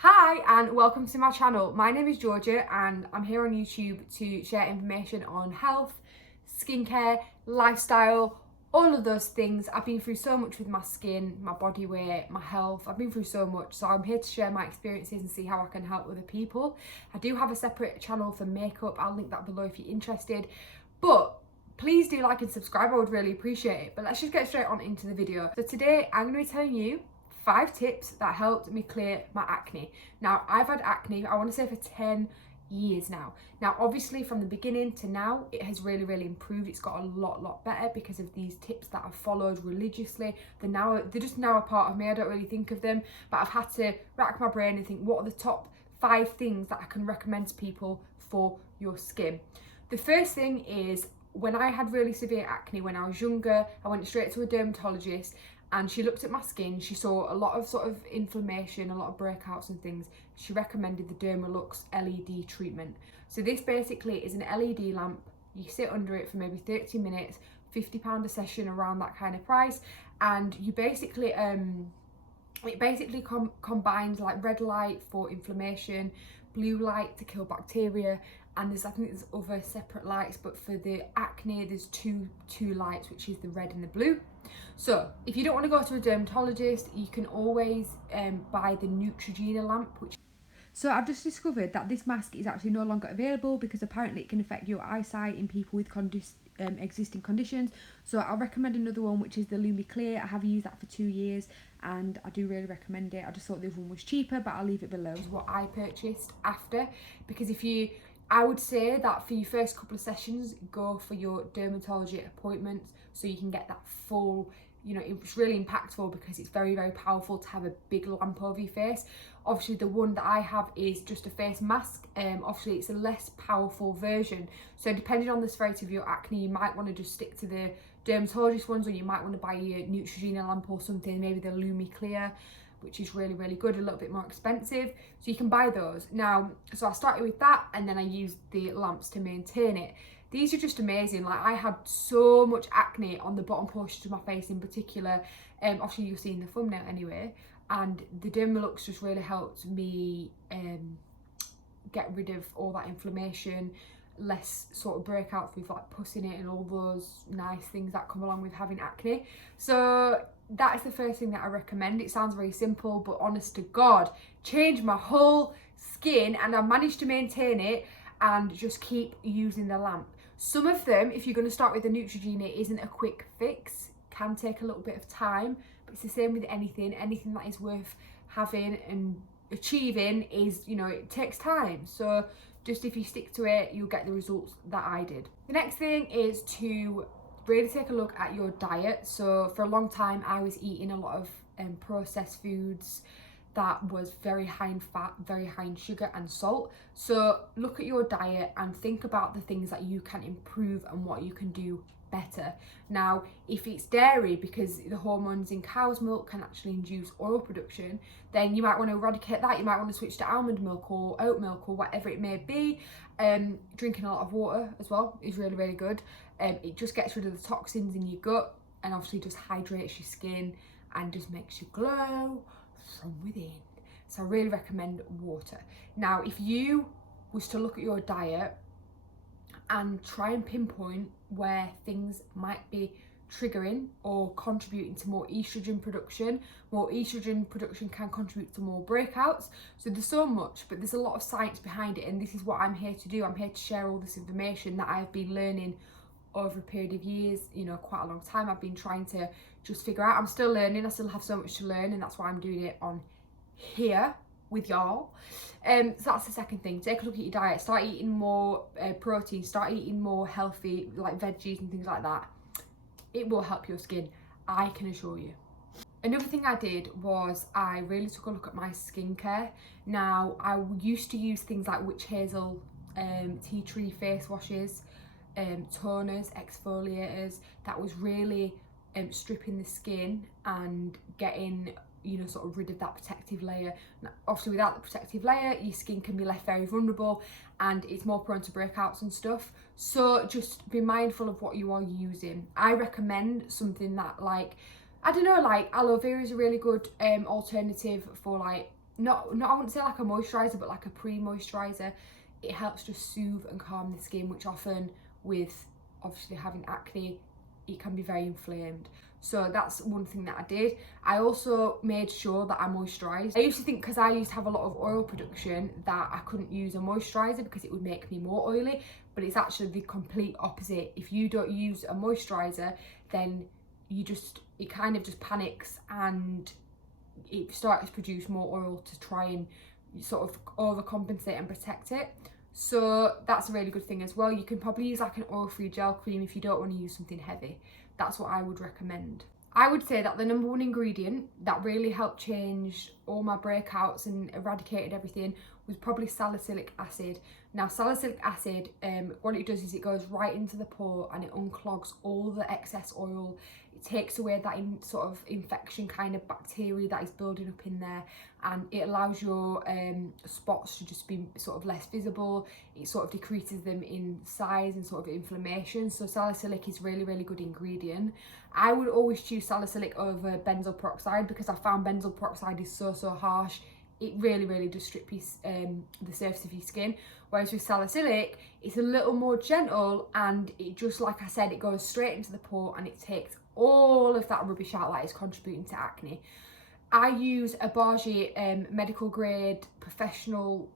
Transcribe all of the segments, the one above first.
Hi and welcome to my channel. My name is Georgia and I'm here on YouTube to share information on health, skincare, lifestyle, all of those things. I've been through so much with my skin, my body weight, my health. I've been through so much, so I'm here to share my experiences and see how I can help other people. I do have a separate channel for makeup. I'll link that below if you're interested. But please do like and subscribe, I would really appreciate it. But let's just get straight on into the video. So today I'm going to be telling you 5 tips that helped me clear my acne. Now, I've had acne, I want to say for 10 years now. Now, obviously from the beginning to now, it has really improved. It's got a lot better because of these tips that I've followed religiously. They're just now a part of me. I don't really think of them, but I've had to rack my brain and think, what are the top 5 things that I can recommend to people for your skin? The first thing is, when I had really severe acne when I was younger, I went straight to a dermatologist and she looked at my skin. She saw a lot of sort of inflammation, a lot of breakouts and things. She recommended the Dermalux LED treatment. So this basically is an LED lamp. You sit under it for maybe 30 minutes, £50 a session, around that kind of price. And you basically, it basically combines like red light for inflammation, blue light to kill bacteria, and I think there's other separate lights, but for the acne there's two lights, which is the red and the blue. So if you don't want to go to a dermatologist, you can always buy the Neutrogena lamp, So I've just discovered that this mask is actually no longer available because apparently it can affect your eyesight in people with existing conditions. So I'll recommend another one, which is the Lumi Clear. I have used that for 2 years and I do really recommend it. I just thought the other one was cheaper, but I'll leave it below. What I purchased after, because I would say that for your first couple of sessions, go for your dermatology appointments so you can get that full, it's really impactful because it's very powerful to have a big lamp over your face. Obviously the one that I have is just a face mask. Obviously it's a less powerful version, so depending on the severity of your acne, you might want to just stick to the dermatologist ones, or you might want to buy your Neutrogena lamp or something, maybe the Lumi Clear, which is really good, a little bit more expensive, so you can buy those. Now, so I started with that and then I used the lamps to maintain it. These are just amazing. Like, I had so much acne on the bottom portion of my face in particular. Obviously you'll see in the thumbnail anyway, and the Dermalux just really helped me get rid of all that inflammation, less sort of breakouts with like pus in it and all those nice things that come along with having acne. So that is the first thing that I recommend. It sounds very simple, but honest to God, changed my whole skin, and I managed to maintain it and just keep using the lamp. Some of them, if you're going to start with the Neutrogena, isn't a quick fix, can take a little bit of time, but it's the same with anything that is worth having and achieving is, it takes time. So just if you stick to it, you'll get the results that I did. The next thing is to really take a look at your diet. So for a long time I was eating a lot of processed foods that was very high in fat, very high in sugar and salt. So look at your diet and think about the things that you can improve and what you can do better. Now, if it's dairy, because the hormones in cow's milk can actually induce oil production, then you might want to eradicate that. You might want to switch to almond milk or oat milk or whatever it may be. Drinking a lot of water as well is really good. It just gets rid of the toxins in your gut and obviously just hydrates your skin and just makes you glow from within. So I really recommend water. Now, if you was to look at your diet and try and pinpoint where things might be triggering or contributing to more estrogen production. More estrogen production can contribute to more breakouts. So there's so much, but there's a lot of science behind it, and this is what I'm here to do. I'm here to share all this information that I've been learning over a period of years, quite a long time. I've been trying to just figure out. I'm still learning. I still have so much to learn, and that's why I'm doing it on here with y'all. So that's the second thing. Take a look at your diet. Start eating more protein. Start eating more healthy, like veggies and things like that. It will help your skin, I can assure you. Another thing I did was I really took a look at my skincare. Now, I used to use things like witch hazel, tea tree face washes, toners, exfoliators. That was really stripping the skin and getting sort of rid of that protective layer. Now, obviously without the protective layer, your skin can be left very vulnerable and it's more prone to breakouts and stuff. So just be mindful of what you are using. I recommend something that, like, I don't know, like aloe vera is a really good alternative for like not I wouldn't say like a moisturiser, but like a pre-moisturiser. It helps just soothe and calm the skin, which often with obviously having acne, it can be very inflamed. So that's one thing that I did. I also made sure that I moisturised. I used to think, because I used to have a lot of oil production, that I couldn't use a moisturiser because it would make me more oily, but it's actually the complete opposite. If you don't use a moisturiser, then it kind of just panics and it starts to produce more oil to try and sort of overcompensate and protect it. So that's a really good thing as well. You can probably use like an oil-free gel cream if you don't want to use something heavy. That's what I would recommend. I would say that the number one ingredient that really helped change all my breakouts and eradicated everything was probably salicylic acid. Now, salicylic acid, what it does is it goes right into the pore and it unclogs all the excess oil. It takes away that sort of infection kind of bacteria that is building up in there, and it allows your spots to just be sort of less visible. It sort of decreases them in size and sort of inflammation. So salicylic is really, really good ingredient. I would always choose salicylic over benzoyl peroxide because I found benzoyl peroxide is so harsh. It really does strip the surface of your skin. Whereas with salicylic, it's a little more gentle, and it just, like I said, it goes straight into the pore and it takes all of that rubbish out that is contributing to acne. I use a Bargier medical grade professional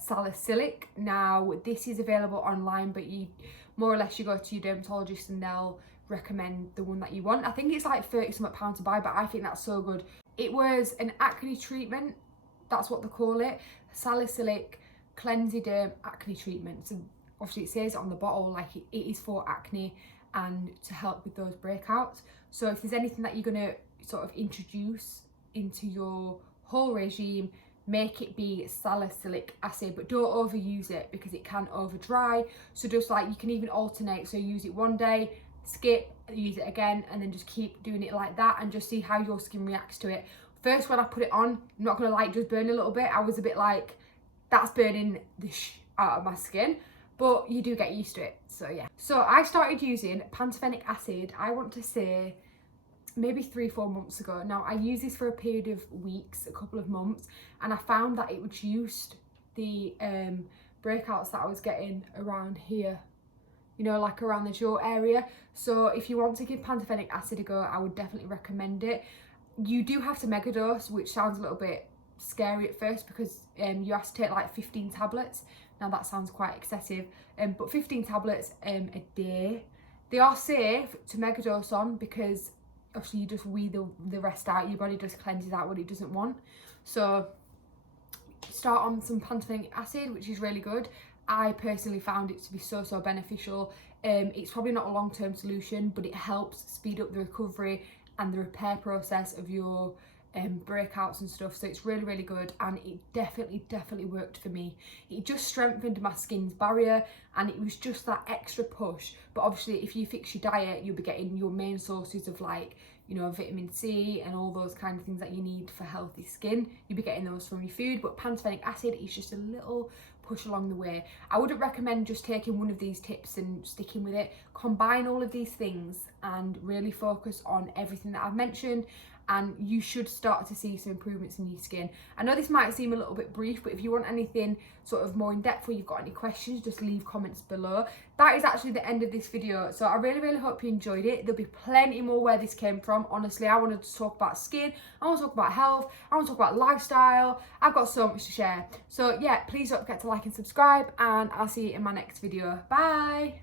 salicylic. Now, this is available online, but you more or less you go to your dermatologist and they'll recommend the one that you want. I think it's like £30 to buy, but I think that's so good. It was an acne treatment, that's what they call it, salicylic cleansiderm acne treatment. So obviously it says it on the bottle, like it is for acne and to help with those breakouts. So if there's anything that you're going to sort of introduce into your whole regime, make it be salicylic acid, but don't overuse it because it can over dry. So just like, you can even alternate, so use it one day, skip, use it again, and then just keep doing it like that and just see how your skin reacts to it. First, when I put it on, I'm not gonna lie, it just burned a little bit. I was a bit like, that's burning the out of my skin, but you do get used to it. So yeah. So I started using pantothenic acid, I want to say maybe 3-4 months ago. Now, I used this for a period of weeks, a couple of months, and I found that it reduced the breakouts that I was getting around here, you know, like around the jaw area. So if you want to give pantothenic acid a go, I would definitely recommend it. You do have to megadose, which sounds a little bit scary at first because you have to take like 15 tablets. Now that sounds quite excessive, but 15 tablets a day. They are safe to megadose on because obviously you just weed the rest out. Your body just cleanses out what it doesn't want. So start on some pantothenic acid, which is really good. I personally found it to be so beneficial. It's probably not a long-term solution, but it helps speed up the recovery and the repair process of your breakouts and stuff. So it's really good, and it definitely worked for me. It just strengthened my skin's barrier, and it was just that extra push. But obviously if you fix your diet, you'll be getting your main sources of, like, you know, vitamin C and all those kind of things that you need for healthy skin. You'll be getting those from your food, but pantothenic acid is just a little push along the way. I wouldn't recommend just taking one of these tips and sticking with it. Combine all of these things and really focus on everything that I've mentioned, and you should start to see some improvements in your skin. I know this might seem a little bit brief, but if you want anything sort of more in depth or you've got any questions, just leave comments below. That is actually the end of this video. So I really hope you enjoyed it. There'll be plenty more where this came from. Honestly, I wanted to talk about skin, I want to talk about health, I want to talk about lifestyle. I've got so much to share. So yeah, please don't forget to like and subscribe, and I'll see you in my next video. Bye.